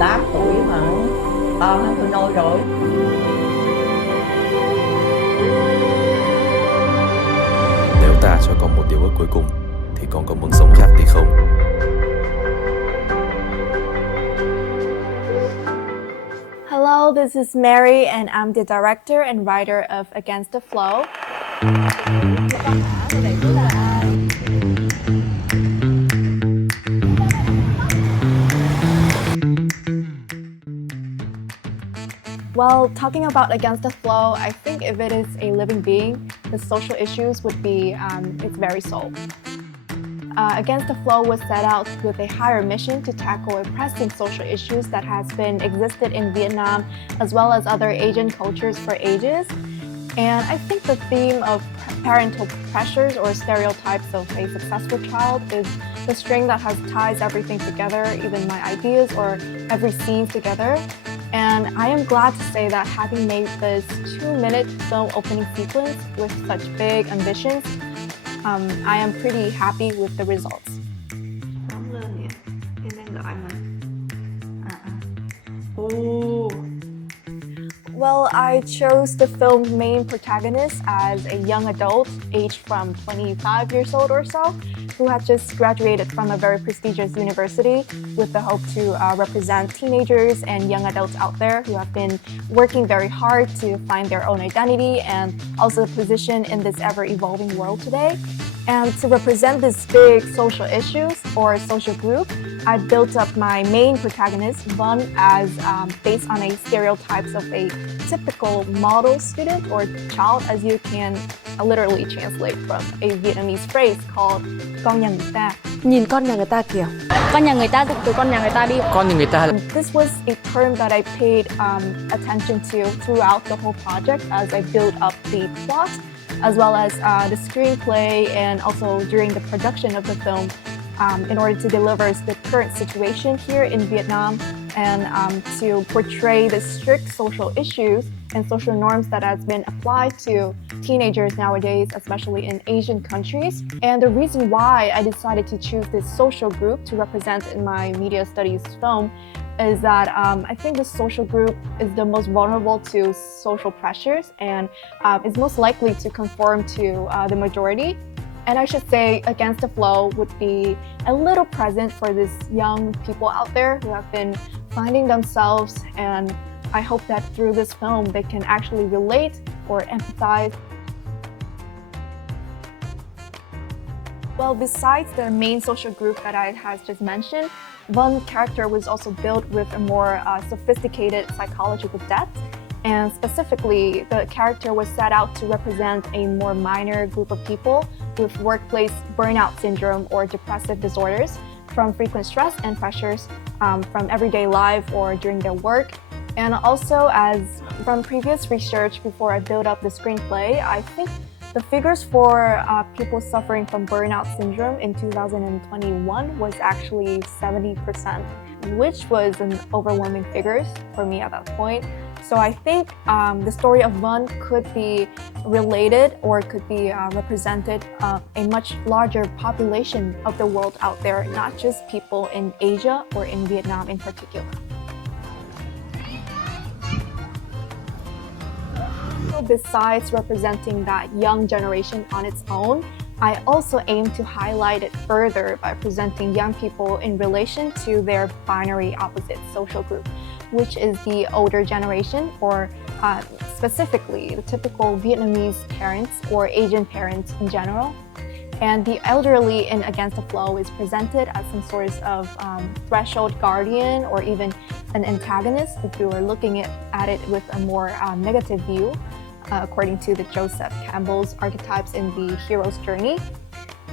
8 tuổi mà to hơn tôi nôi rồi. Nếu ta cho con một điều ước cuối cùng thì con có muốn sống khác đi không? Hello, this is Mary and I'm the director and writer of Against the Flow. Well, talking about Against the Flow, I think if it is a living being, the social issues would be its very soul. Against the Flow was set out with a higher mission to tackle pressing social issues that has been existed in Vietnam as well as other Asian cultures for ages. And I think the theme of parental pressures or stereotypes of a successful child is the string that has ties everything together, even my ideas or every scene together. And I am glad to say that having made this 2-minute film opening sequence with such big ambitions, I am pretty happy with the results. Nóng lên vậy, em đang gọi mà. Ồ. Well, I chose the film's main protagonist as a young adult, aged from 25 years old or so, who had just graduated from a very prestigious university with the hope to represent teenagers and young adults out there who have been working very hard to find their own identity and also position in this ever-evolving world today. And to represent these big social issues or social group, I built up my main protagonist, Vân, as based on a stereotypes of a typical model student or child, as you can literally translate from a Vietnamese phrase called con nhà người ta. Nhìn con nhà người ta kìa. Con nhà người ta từ con nhà người ta đi. Con nhà người ta. This was a term that I paid attention to throughout the whole project as I built up the plot, as well as the screenplay and also during the production of the film in order to deliver the current situation here in Vietnam and to portray the strict social issues and social norms that has been applied to teenagers nowadays, especially in Asian countries. And the reason why I decided to choose this social group to represent in my media studies film is that I think this social group is the most vulnerable to social pressures and is most likely to conform to the majority. And I should say Against the Flow would be a little present for these young people out there who have been finding themselves, and I hope that through this film they can actually relate or empathize. Well, besides the main social group that I has just mentioned, Vân character was also built with a more sophisticated psychological depth. And specifically, the character was set out to represent a more minor group of people with workplace burnout syndrome or depressive disorders from frequent stress and pressures from everyday life or during their work. And also, as from previous research before I built up the screenplay, I think the figures for people suffering from burnout syndrome in 2021 was actually 70%, which was an overwhelming figures for me at that point. So I think the story of Vân could be related or could be represented a much larger population of the world out there, not just people in Asia or in Vietnam in particular. So besides representing that young generation on its own, I also aim to highlight it further by presenting young people in relation to their binary opposite social group, which is the older generation, or specifically the typical Vietnamese parents or Asian parents in general. And the elderly in Against the Flow is presented as some sort of threshold guardian or even an antagonist if you are looking at it with a more negative view, according to the Joseph Campbell's archetypes in the hero's journey.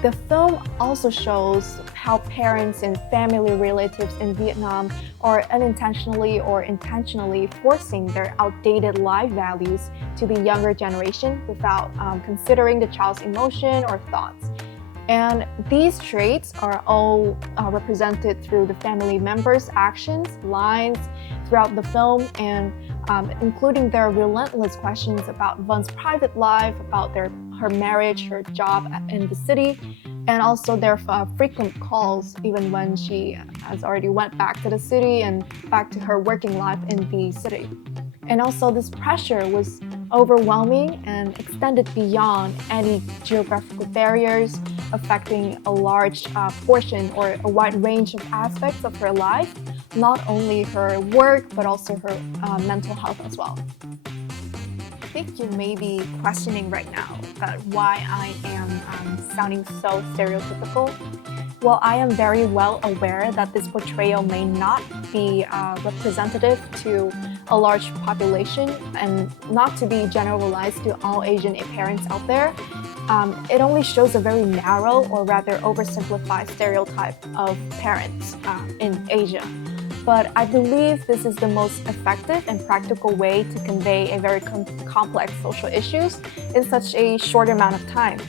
The film also shows how parents and family relatives in Vietnam are unintentionally or intentionally forcing their outdated life values to the younger generation without considering the child's emotion or thoughts. And these traits are all represented through the family members' actions, lines throughout the film, and including their relentless questions about Vân's private life, about her marriage, her job in the city, And also their frequent calls, even when she has already went back to the city and back to her working life in the city. And also this pressure was overwhelming and extended beyond any geographical barriers, affecting a large portion or a wide range of aspects of her life, not only her work, but also her mental health as well. I think you may be questioning right now that why I am sounding so stereotypical. Well, I am very well aware that this portrayal may not be representative to a large population and not to be generalized to all Asian parents out there. It only shows a very narrow or rather oversimplified stereotype of parents in Asia. But I believe this is the most effective and practical way to convey a very complex social issues in such a short amount of time.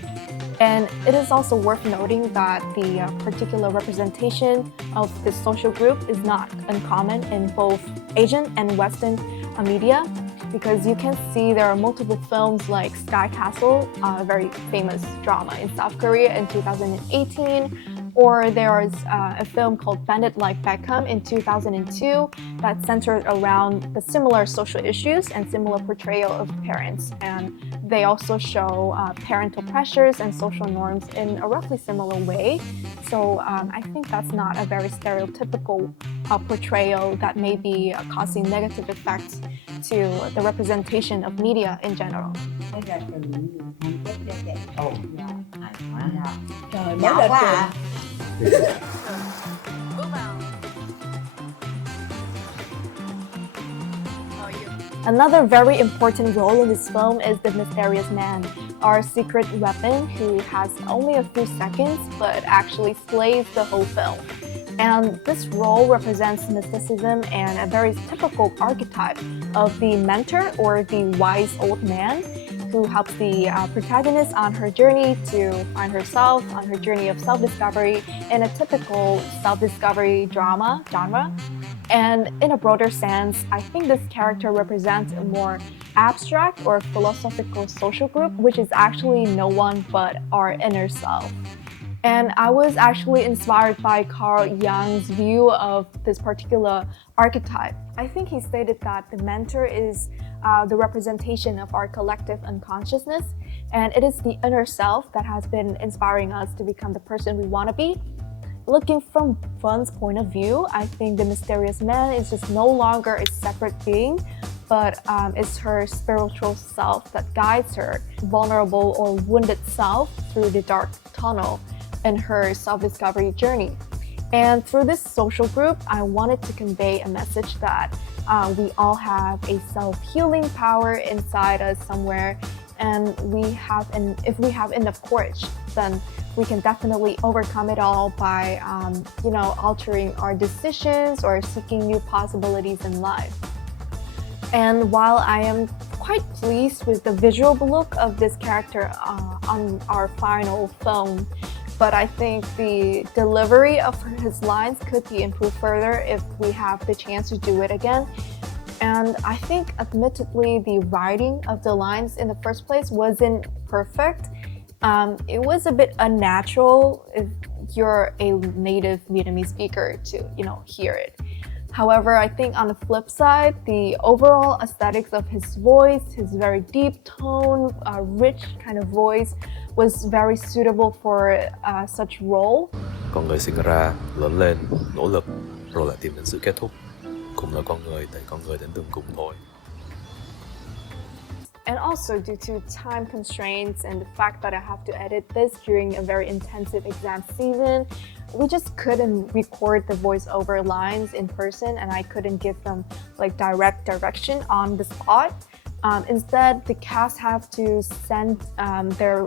And it is also worth noting that the particular representation of this social group is not uncommon in both Asian and Western media, because you can see there are multiple films like Sky Castle, a very famous drama in South Korea in 2018, or there is a film called Bend It Like Beckham in 2002 that centered around the similar social issues and similar portrayal of parents. And they also show parental pressures and social norms in a roughly similar way. So I think that's not a very stereotypical portrayal that may be causing negative effects to the representation of media in general. Bây giờ từ Hàn Quốc ra vậy. Ồ, dạ. Hóa ra. Trời, mới Nhỏ lên quá trường. à. Another very important role in this film is the mysterious man, our secret weapon who has only a few seconds but actually slays the whole film. And this role represents mysticism and a very typical archetype of the mentor or the wise old man who helps the protagonist on her journey to find herself, on her journey of self-discovery in a typical self-discovery drama genre. And in a broader sense, I think this character represents a more abstract or philosophical social group, which is actually no one but our inner self. And I was actually inspired by Carl Jung's view of this particular archetype. I think he stated that the mentor is the representation of our collective unconsciousness, and it is the inner self that has been inspiring us to become the person we want to be. Looking from Fun's point of view, I think the mysterious man is just no longer a separate being, but it's her spiritual self that guides her vulnerable or wounded self through the dark tunnel in her self-discovery journey. And through this social group, I wanted to convey a message that we all have a self-healing power inside us somewhere, and if we have enough courage, then we can definitely overcome it all by altering our decisions or seeking new possibilities in life. And while I am quite pleased with the visual look of this character on our final film, but I think the delivery of his lines could be improved further if we have the chance to do it again. And I think admittedly the writing of the lines in the first place wasn't perfect. It was a bit unnatural if you're a native Vietnamese speaker to hear it. However, I think on the flip side, the overall aesthetics of his voice, his very deep tone, rich kind of voice, was very suitable for such role. Con người sinh ra, lớn lên, nỗ lực, rồi lại tìm đến sự kết thúc. Cùng là con người, tại con người đến đường cùng thôi. And also due to time constraints and the fact that I have to edit this during a very intensive exam season, we just couldn't record the voiceover lines in person, and I couldn't give them direct direction on the spot. Instead, the cast have to send their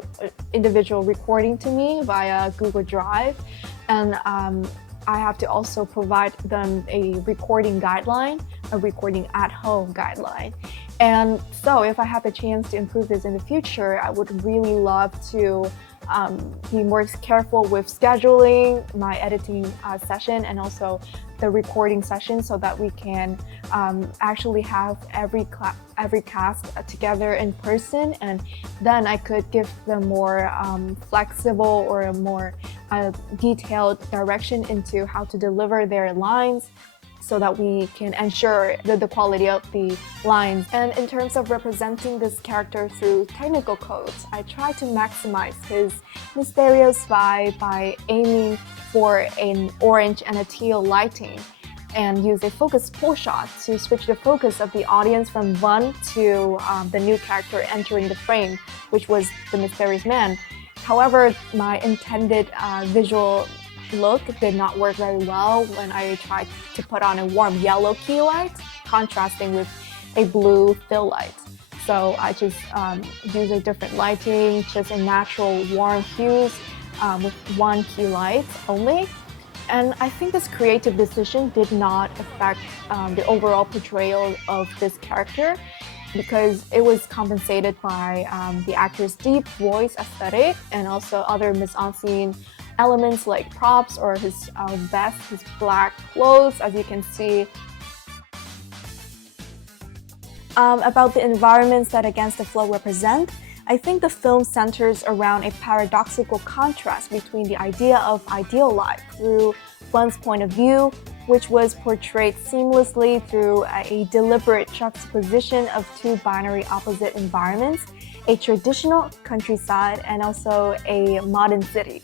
individual recording to me via Google Drive, and I have to also provide them a recording guideline, a recording at home guideline. And so if I have the chance to improve this in the future, I would really love to be more careful with scheduling my editing session and also the recording session so that we can actually have every cast together in person, and then I could give them more flexible or a more detailed direction into how to deliver their lines so that we can ensure the quality of the lines. And in terms of representing this character through technical codes, I try to maximize his mysterious vibe by aiming for an orange and a teal lighting and use a focus pull shot to switch the focus of the audience from Vun to the new character entering the frame, which was the mysterious man. However, my intended visual look did not work very well when I tried to put on a warm yellow key light, contrasting with a blue fill light. So I just use a different lighting, just a natural warm hues with one key light only. And I think this creative decision did not affect the overall portrayal of this character because it was compensated by the actor's deep voice aesthetic and also other mise-en-scene elements like props or his vest, his black clothes, as you can see. About the environments that Against the Flow represent, I think the film centers around a paradoxical contrast between the idea of ideal life through Vun's point of view, which was portrayed seamlessly through a deliberate juxtaposition of two binary opposite environments, a traditional countryside and also a modern city.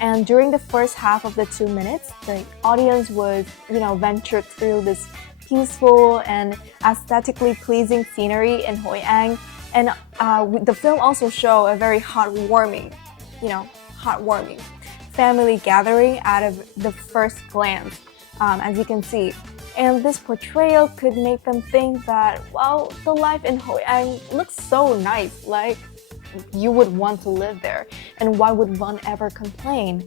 And during the first half of the 2 minutes, the audience was, ventured through this peaceful and aesthetically pleasing scenery in Hoi An. And the film also showed a very heartwarming family gathering out of the first glance, as you can see. And this portrayal could make them think that, well, the life in Hoi An looks so nice, like you would want to live there, and why would one ever complain?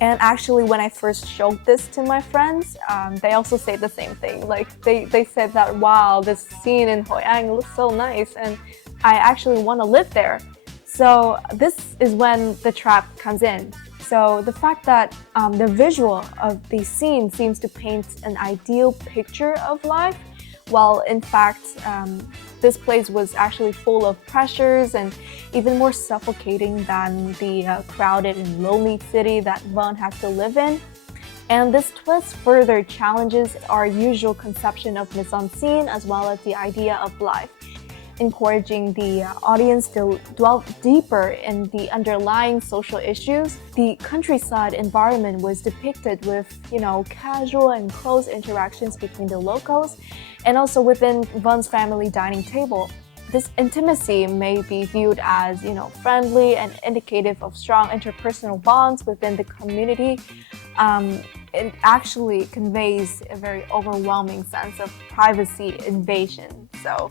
And actually, when I first showed this to my friends, they also say the same thing. Like they said that, wow, this scene in Hoi An looks so nice, and I actually want to live there. So this is when the trap comes in. So the fact that the visual of the scene seems to paint an ideal picture of life, while in fact this place was actually full of pressures and even more suffocating than the crowded and lonely city that Vun has to live in. And this twist further challenges our usual conception of mise-en-scene as well as the idea of life, encouraging the audience to dwell deeper in the underlying social issues. The countryside environment was depicted with, casual and close interactions between the locals and also within Vun's family dining table. This intimacy may be viewed as, friendly and indicative of strong interpersonal bonds within the community. It actually conveys a very overwhelming sense of privacy invasion. So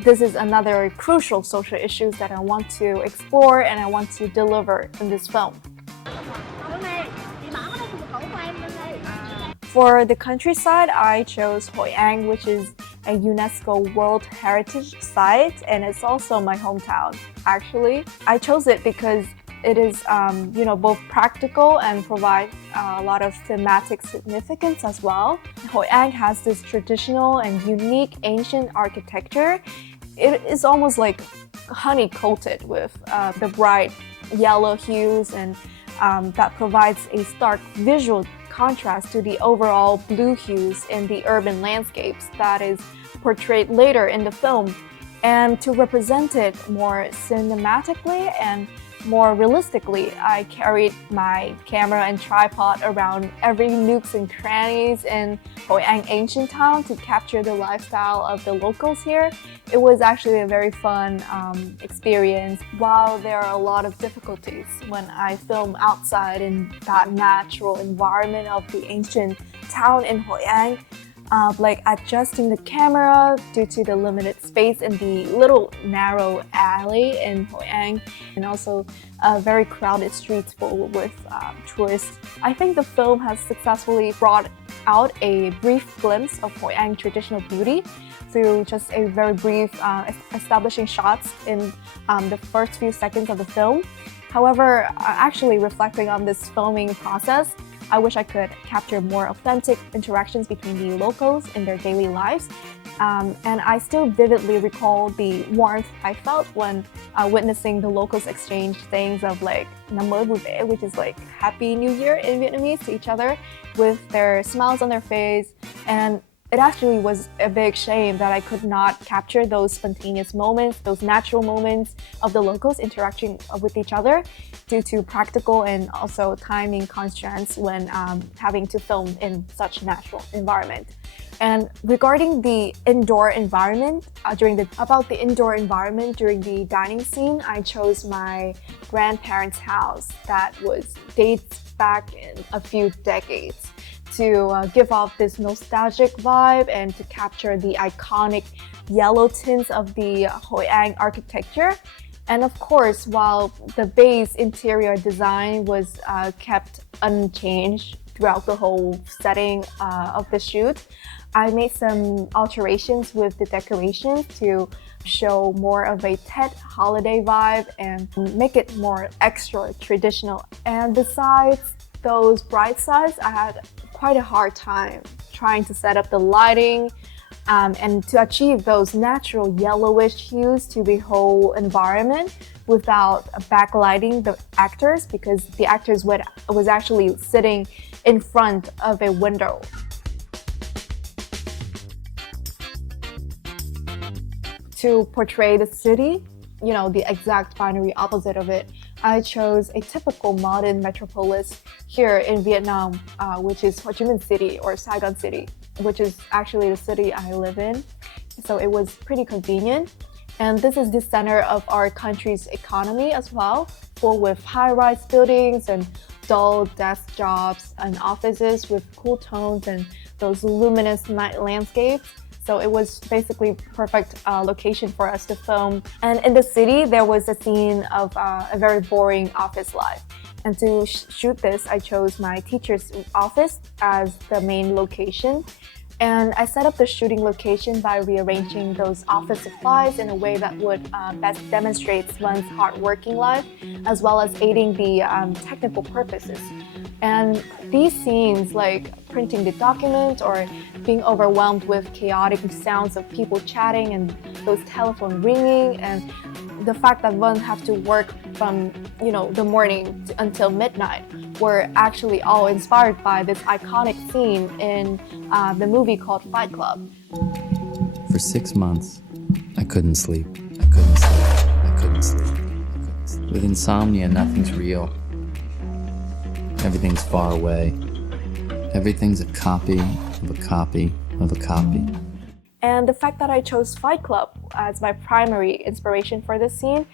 this is another crucial social issue that I want to explore and I want to deliver in this film. For the countryside, I chose Hoi An, which is a UNESCO World Heritage Site, and it's also my hometown, actually. I chose it because it is, both practical and provide a lot of thematic significance as well. Hoi An has this traditional and unique ancient architecture. It is almost like honey-coated with the bright yellow hues, and that provides a stark visual contrast to the overall blue hues in the urban landscapes that is portrayed later in the film. And to represent it more cinematically and more realistically, I carried my camera and tripod around every nooks and crannies in Hoi An ancient town to capture the lifestyle of the locals here. It was actually a very fun experience. While there are a lot of difficulties when I film outside in that natural environment of the ancient town in Hoi An, like adjusting the camera due to the limited space in the little narrow alley in Hoi An, and also very crowded streets full with tourists. I think the film has successfully brought out a brief glimpse of Hoi An traditional beauty through just a very brief establishing shots in the first few seconds of the film. However, actually reflecting on this filming process, I wish I could capture more authentic interactions between the locals in their daily lives. And I still vividly recall the warmth I felt when witnessing the locals exchange things of like Năm mới vui vẻ, which is like Happy New Year in Vietnamese, to each other with their smiles on their face. And it actually was a big shame that I could not capture those spontaneous moments, those natural moments of the locals interacting with each other due to practical and also timing constraints when having to film in such natural environment. And regarding the indoor environment, during the dining scene, I chose my grandparents' house that dates back in a few decades to give off this nostalgic vibe and to capture the iconic yellow tints of the Hoi An architecture. And of course, while the base interior design was kept unchanged throughout the whole setting of the shoot, I made some alterations with the decorations to show more of a Tet holiday vibe and make it more extra traditional. And besides those bright sides, I had quite a hard time trying to set up the lighting and to achieve those natural yellowish hues to the whole environment without backlighting the actors, because the actors was actually sitting in front of a window. To portray the city, the exact binary opposite of it, I chose a typical modern metropolis here in Vietnam, which is Ho Chi Minh City or Saigon City, which is actually the city I live in. So it was pretty convenient. And this is the center of our country's economy as well, full with high-rise buildings and dull desk jobs and offices with cool tones and those luminous night landscapes. So it was basically perfect location for us to film. And in the city, there was a scene of a very boring office life. And to shoot this, I chose my teacher's office as the main location. And I set up the shooting location by rearranging those office supplies in a way that would best demonstrate one's hard-working life, as well as aiding the technical purposes. And these scenes, like printing the document or being overwhelmed with chaotic sounds of people chatting and those telephone ringing, and the fact that one have to work from the morning until midnight, were actually all inspired by this iconic scene in the movie called Fight Club. For 6 months, I couldn't sleep. With insomnia, nothing's real. Everything's far away. Everything's a copy of a copy of a copy. And the fact that I chose Fight Club as my primary inspiration for this scene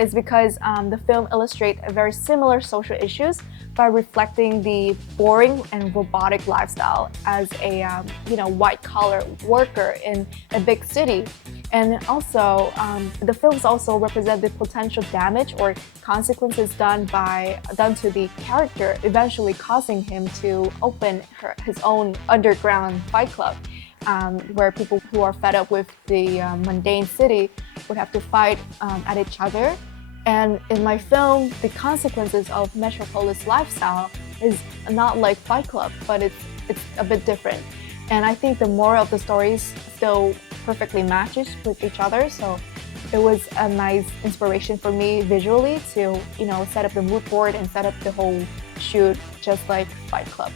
is because the film illustrates very similar social issues by reflecting the boring and robotic lifestyle as a white-collar worker in a big city. And also, the films also represent the potential damage or consequences done to the character, eventually causing him to open his own underground fight club. Where people who are fed up with the mundane city would have to fight at each other. And in my film, the consequences of metropolis lifestyle is not like Fight Club, but it's a bit different. And I think the moral of the stories still perfectly matches with each other. So it was a nice inspiration for me visually to set up the mood board and set up the whole shoot just like Fight Club.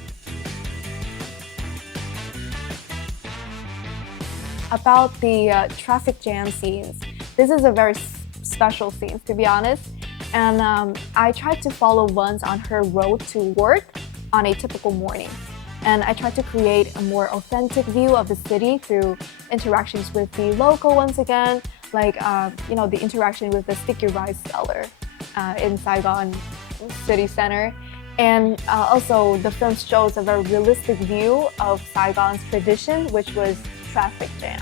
About the traffic jam scenes, this is a very special scene, to be honest. And I tried to follow Vân on her road to work on a typical morning. And I tried to create a more authentic view of the city through interactions with the local once again, like the interaction with the sticky rice seller in Saigon city center. And also the film shows a very realistic view of Saigon's tradition, which was traffic jam.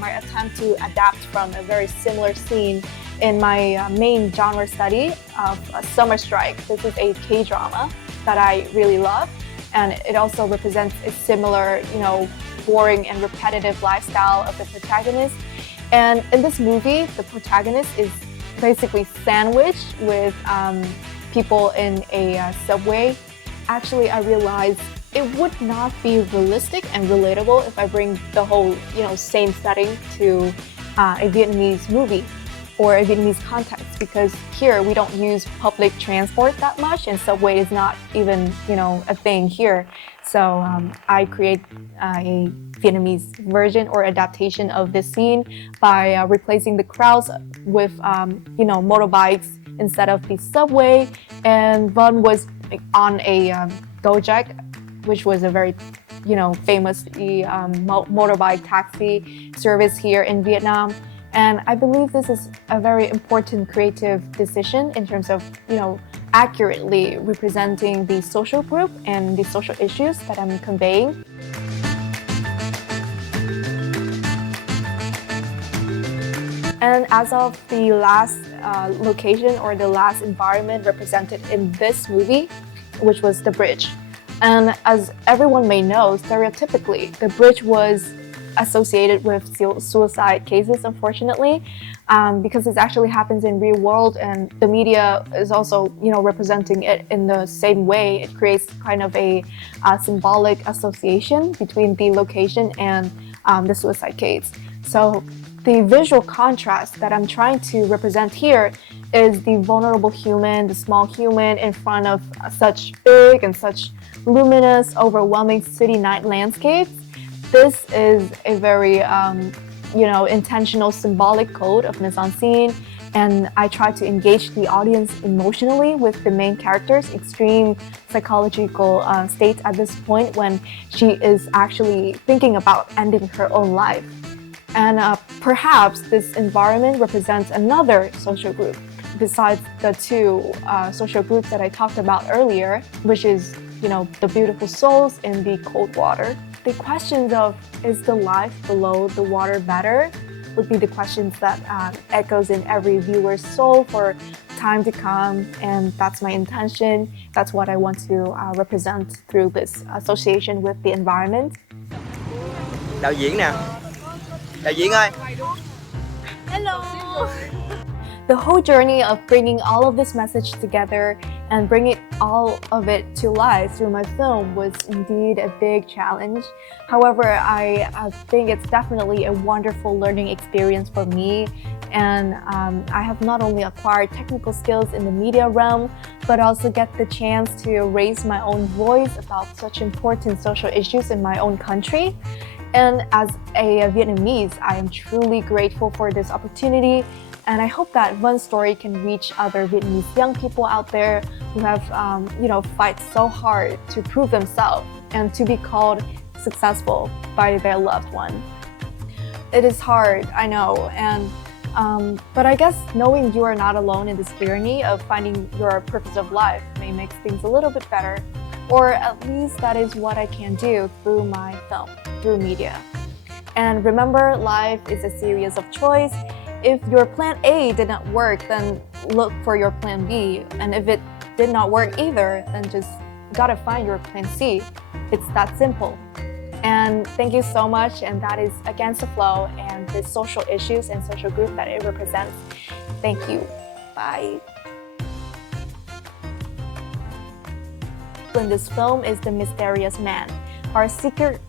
My attempt to adapt from a very similar scene in my main genre study of Summer Strike. This is a K-drama that I really love, and it also represents a similar, boring and repetitive lifestyle of the protagonist. And in this movie, the protagonist is basically sandwiched with people in a subway. Actually, I realized it would not be realistic and relatable if I bring the whole, same setting to a Vietnamese movie or a Vietnamese context, because here we don't use public transport that much and subway is not even, a thing here. So I create a Vietnamese version or adaptation of this scene by replacing the crowds with, motorbikes instead of the subway. And Vân was on a Gojek, which was a very, famous motorbike taxi service here in Vietnam. And I believe this is a very important creative decision in terms of, accurately representing the social group and the social issues that I'm conveying. And as of the last location or the last environment represented in this movie, which was the bridge. And as everyone may know, stereotypically, the bridge was associated with suicide cases, unfortunately, because it actually happens in real world, and the media is also, representing it in the same way. It creates kind of a symbolic association between the location and the suicide case. So the visual contrast that I'm trying to represent here is the vulnerable human, the small human in front of such big and such luminous, overwhelming city night landscapes. This is a very, intentional symbolic code of mise-en-scene, and I try to engage the audience emotionally with the main character's extreme psychological state at this point when she is actually thinking about ending her own life. And perhaps this environment represents another social group besides the two social groups that I talked about earlier, which is, the beautiful souls in the cold water. The questions of, is the life below the water better, would be the questions that echoes in every viewer's soul for time to come, and that's my intention. That's what I want to represent through this association with the environment. Đạo diễn nè. Đạo diễn ơi. Hello! The whole journey of bringing all of this message together and bringing all of it to life through my film was indeed a big challenge. However, I think it's definitely a wonderful learning experience for me, and I have not only acquired technical skills in the media realm, but also get the chance to raise my own voice about such important social issues in my own country. And as a Vietnamese, I am truly grateful for this opportunity. And I hope that Vân's story can reach other Vietnamese young people out there who have, fight so hard to prove themselves and to be called successful by their loved one. It is hard, I know, and but I guess knowing you are not alone in this journey of finding your purpose of life may make things a little bit better, or at least that is what I can do through my film, through media. And remember, life is a series of choice. If your plan A did not work, then look for your plan B. And if it did not work either, then just gotta find your plan C. It's that simple. And thank you so much. And that is Against the Flow and the social issues and social group that it represents. Thank you. Bye. In this film is the mysterious man. Our secret